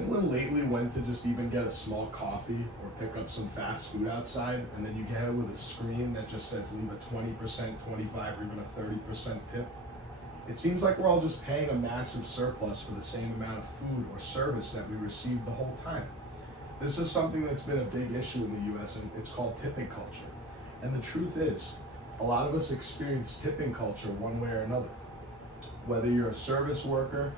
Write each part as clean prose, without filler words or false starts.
Anyone lately went to just even get a small coffee or pick up some fast food outside, and then you get it with a screen that just says leave a 20%, 25, or even a 30% tip? It seems like we're all just paying a massive surplus for the same amount of food or service that we received the whole time. This is something that's been a big issue in the US, and it's called tipping culture. And the truth is, a lot of us experience tipping culture one way or another. Whether you're a service worker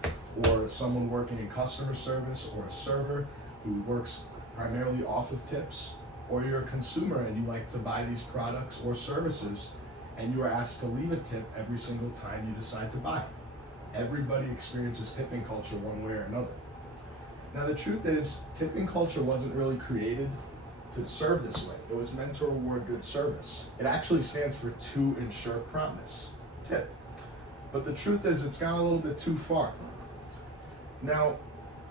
or someone working in customer service or a server who works primarily off of tips, or you're a consumer and you like to buy these products or services and you are asked to leave a tip every single time you decide to buy. Everybody experiences tipping culture one way or another. Now the truth is, tipping culture wasn't really created to serve this way. It was meant to reward good service. It actually stands for to ensure promptness, tip. But the truth is, it's gone a little bit too far. Now,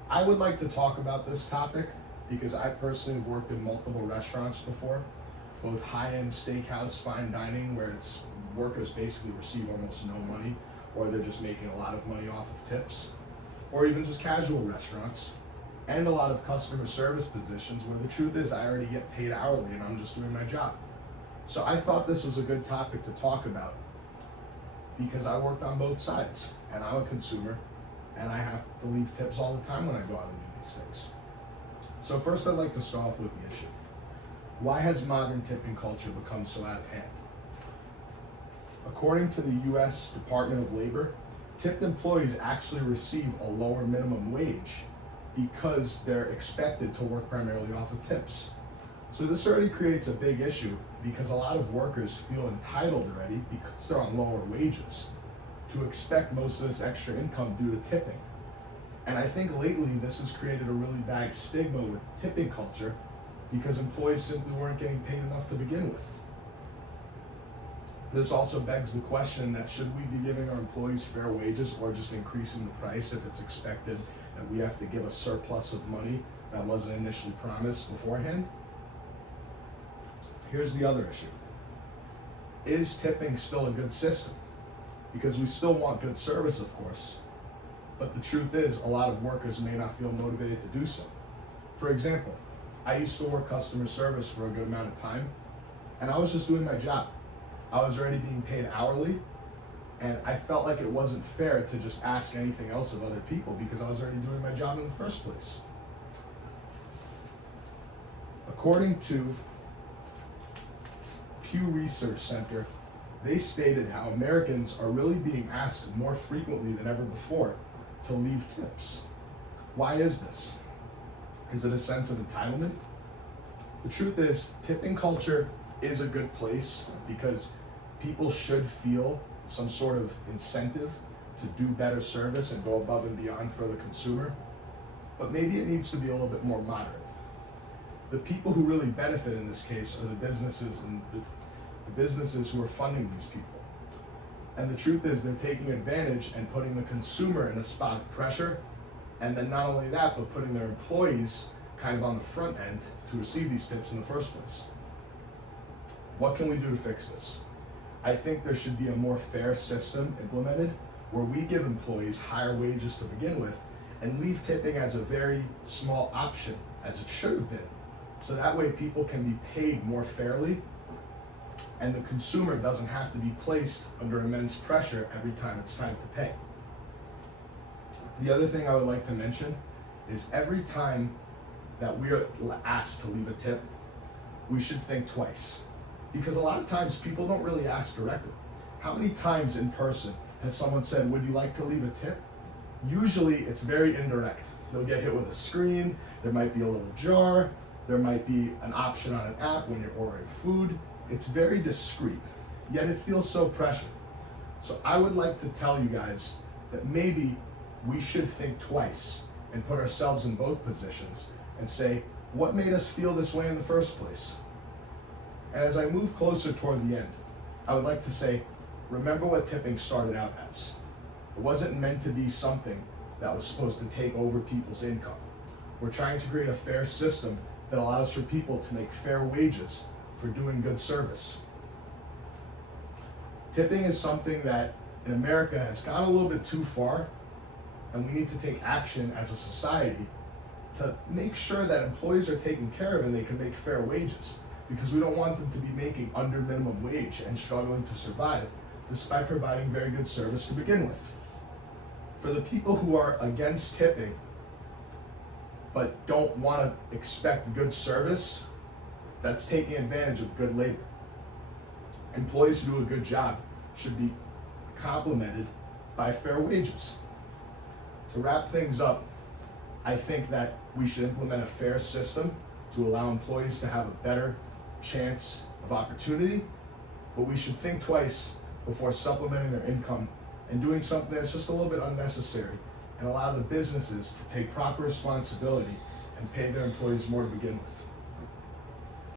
I would like to talk about this topic because I personally have worked in multiple restaurants before, both high-end steakhouse, fine dining, where it's workers basically receive almost no money, or they're just making a lot of money off of tips, or even just casual restaurants, and a lot of customer service positions where the truth is I already get paid hourly and I'm just doing my job. So I thought this was a good topic to talk about because I worked on both sides, and I'm a consumer, and I have to leave tips all the time when I go out and do these things. So first I'd like to start off with the issue. Why has modern tipping culture become so out of hand? According to the US Department of Labor, tipped employees actually receive a lower minimum wage because they're expected to work primarily off of tips. So this already creates a big issue because a lot of workers feel entitled already, because they're on lower wages, to expect most of this extra income due to tipping. And I think lately this has created a really bad stigma with tipping culture because employees simply weren't getting paid enough to begin with. This also begs the question that should we be giving our employees fair wages or just increasing the price if it's expected that we have to give a surplus of money that wasn't initially promised beforehand? Here's the other issue. Is tipping still a good system? Because we still want good service, of course, but the truth is a lot of workers may not feel motivated to do so. For example, I used to work customer service for a good amount of time, and I was just doing my job. I was already being paid hourly, and I felt like it wasn't fair to just ask anything else of other people because I was already doing my job in the first place. According to Pew Research Center, they stated how Americans are really being asked more frequently than ever before to leave tips. Why is this? Is it a sense of entitlement? The truth is, tipping culture is a good place because people should feel some sort of incentive to do better service and go above and beyond for the consumer, but maybe it needs to be a little bit more moderate. The people who really benefit in this case are the businesses and the businesses who are funding these people. And the truth is they're taking advantage and putting the consumer in a spot of pressure, and then not only that, but putting their employees kind of on the front end to receive these tips in the first place. What can we do to fix this? I think there should be a more fair system implemented where we give employees higher wages to begin with and leave tipping as a very small option, as it should have been. So that way people can be paid more fairly and the consumer doesn't have to be placed under immense pressure every time it's time to pay. The other thing I would like to mention is every time that we are asked to leave a tip, we should think twice. Because a lot of times people don't really ask directly. How many times in person has someone said, would you like to leave a tip? Usually it's very indirect. They'll get hit with a screen, there might be a little jar, there might be an option on an app when you're ordering food. It's very discreet, yet it feels so pressured. So I would like to tell you guys that maybe we should think twice and put ourselves in both positions and say, what made us feel this way in the first place? And as I move closer toward the end, I would like to say, remember what tipping started out as. It wasn't meant to be something that was supposed to take over people's income. We're trying to create a fair system that allows for people to make fair wages for doing good service. Tipping is something that in America has gone a little bit too far, and we need to take action as a society to make sure that employees are taken care of and they can make fair wages, because we don't want them to be making under minimum wage and struggling to survive despite providing very good service to begin with. For the people who are against tipping but don't want to expect good service, that's taking advantage of good labor. Employees who do a good job should be complimented by fair wages. To wrap things up, I think that we should implement a fair system to allow employees to have a better chance of opportunity, but we should think twice before supplementing their income and doing something that's just a little bit unnecessary, and allow the businesses to take proper responsibility and pay their employees more to begin with.